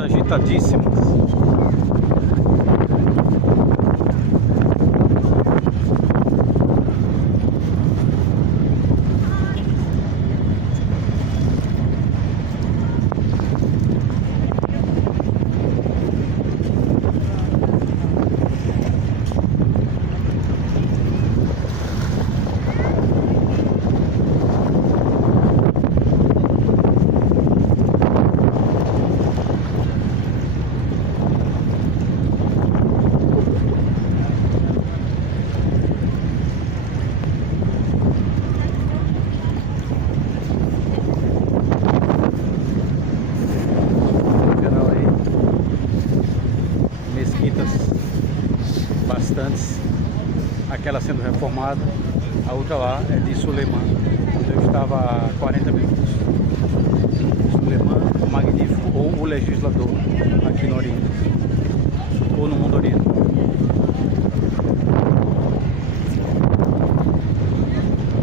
agitadíssimas. Bastantes, aquela sendo reformada, a outra lá é de Sulemã, onde eu estava há 40 minutos. Sulemã, o Magnífico ou o Legislador, aqui no Oriente, ou no mundo